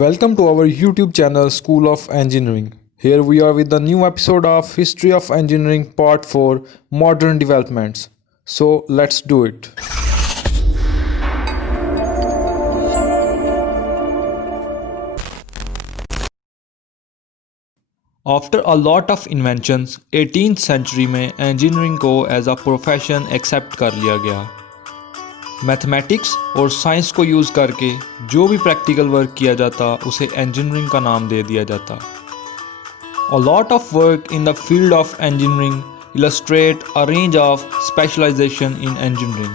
Welcome to our YouTube channel School of Engineering. Here we are with the new episode of History of Engineering Part 4 Modern Developments. So let's do it. After a lot of inventions, 18th century में engineering को as a profession accept कर लिया गया. Mathematics और science को use करके जो भी प्रैक्टिकल वर्क किया जाता उसे इंजीनियरिंग का नाम दे दिया जाता. A lot of work in the field of engineering illustrate a range of specialization in engineering,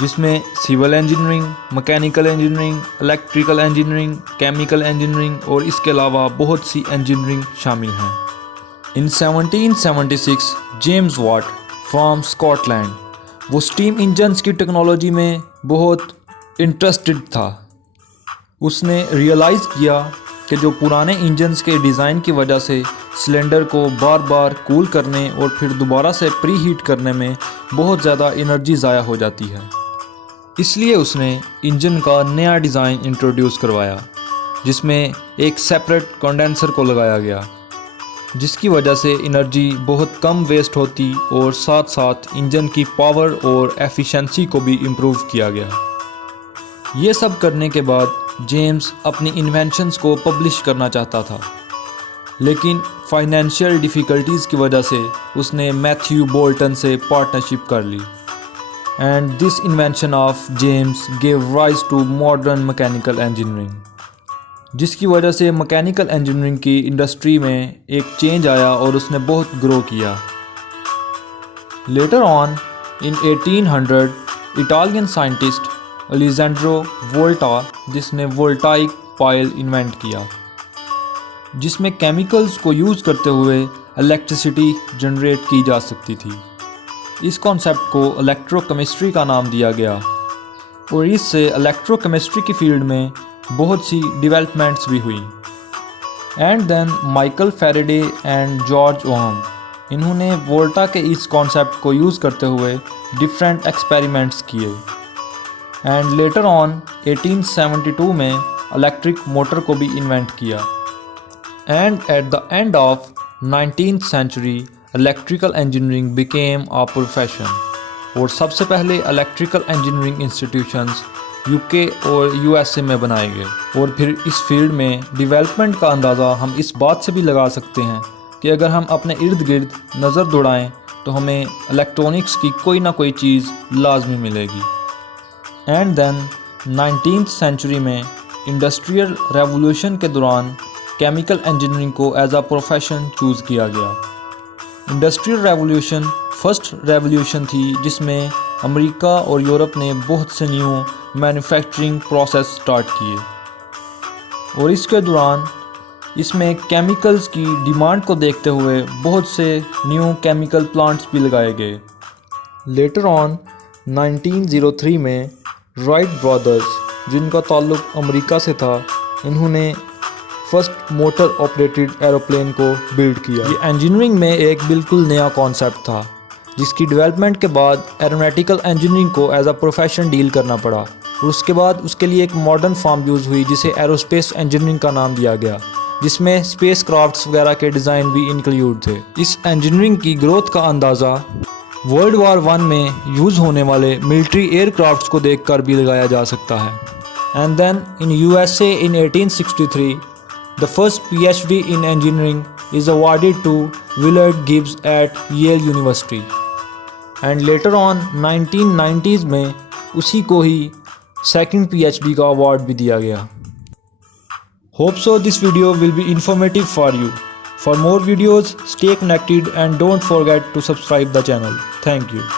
जिसमें civil engineering, mechanical engineering, electrical engineering, chemical engineering और इसके अलावा बहुत सी इंजीनियरिंग शामिल हैं. In 1776 James Watt from Scotland, वो स्टीम इंजन्स की टेक्नोलॉजी में बहुत इंटरेस्टेड था. उसने रियलाइज़ किया कि जो पुराने इंजन्स के डिज़ाइन की वजह से सिलेंडर को बार बार कूल करने और फिर दोबारा से प्री हीट करने में बहुत ज़्यादा एनर्जी ज़ाया हो जाती है. इसलिए उसने इंजन का नया डिज़ाइन इंट्रोड्यूस करवाया, जिसमें एक सेपरेट कंडेंसर को लगाया गया, जिसकी वजह से एनर्जी बहुत कम वेस्ट होती और साथ साथ इंजन की पावर और एफिशिएंसी को भी इम्प्रूव किया गया. ये सब करने के बाद जेम्स अपनी इन्वेंशंस को पब्लिश करना चाहता था, लेकिन फाइनेंशियल डिफ़िकल्टीज़ की वजह से उसने मैथ्यू बोल्टन से पार्टनरशिप कर ली. And this invention of James gave rise to modern mechanical engineering, जिसकी वजह से मैकेनिकल इंजीनियरिंग की इंडस्ट्री में एक चेंज आया और उसने बहुत ग्रो किया. Later on in 1800 Italian scientist Alessandro Volta, जिसने वोल्टाइक पाइल इन्वेंट किया, जिसमें केमिकल्स को यूज़ करते हुए इलेक्ट्रिसिटी जनरेट की जा सकती थी. इस कॉन्सेप्ट को इलेक्ट्रोकेमिस्ट्री का नाम दिया गया और इससे इलेक्ट्रोकेमिस्ट्री की फील्ड में बहुत सी डेवलपमेंट्स भी हुई. And then Michael Faraday and George Ohm, इन्होंने वोल्टा के इस कॉन्सेप्ट को यूज़ करते हुए डिफरेंट एक्सपेरिमेंट्स किए. एंड लेटर ऑन 1872 में इलेक्ट्रिक मोटर को भी इन्वेंट किया. And at the end of 19th century electrical engineering became a profession, और सबसे पहले इलेक्ट्रिकल इंजीनियरिंग इंस्टीट्यूशंस यूके और यूएसए में बनाए गए. और फिर इस फील्ड में डेवलपमेंट का अंदाज़ा हम इस बात से भी लगा सकते हैं कि अगर हम अपने इर्द गिर्द नज़र दौड़ाएं तो हमें इलेक्ट्रॉनिक्स की कोई ना कोई चीज़ लाजमी मिलेगी. एंड देन 19th सेंचुरी में इंडस्ट्रियल रेवोल्यूशन के दौरान केमिकल इंजीनियरिंग को एज अ प्रोफेशन चूज़ किया गया. इंडस्ट्रियल रेवोल्यूशन फर्स्ट रेवोल्यूशन थी जिसमें अमेरिका और यूरोप ने बहुत से न्यू मैन्युफैक्चरिंग प्रोसेस स्टार्ट किए, और इसके दौरान इसमें केमिकल्स की डिमांड को देखते हुए बहुत से न्यू केमिकल प्लांट्स भी लगाए गए. लेटर ऑन 1903 में राइट ब्रदर्स, जिनका ताल्लुक अमेरिका से था, इन्होंने फर्स्ट मोटर ऑपरेटेड एरोप्लेन को बिल्ड किया. ये इंजीनियरिंग में एक बिल्कुल नया कॉन्सेप्ट था, जिसकी डेवलपमेंट के बाद एरोनॉटिकल इंजीनियरिंग को एज अ प्रोफेशन डील करना पड़ा, और उसके बाद उसके लिए एक मॉडर्न फॉर्म यूज़ हुई जिसे एरोस्पेस इंजीनियरिंग का नाम दिया गया, जिसमें स्पेस क्राफ्ट्स वगैरह के डिज़ाइन भी इंक्लूड थे. इस इंजीनियरिंग की ग्रोथ का अंदाज़ा वर्ल्ड वार 1 में यूज़ होने वाले मिलिट्री एयरक्राफ्ट्स को देखकर भी लगाया जा सकता है. And then in USA in 1863 the first PhD in engineering is awarded to Willard Gibbs at Yale University. And later on 1990s में उसी को ही सेकंड PhD का अवार्ड भी दिया गया. Hope so this video will be informative for you. For more videos, stay connected and don't forget to subscribe the channel. Thank you.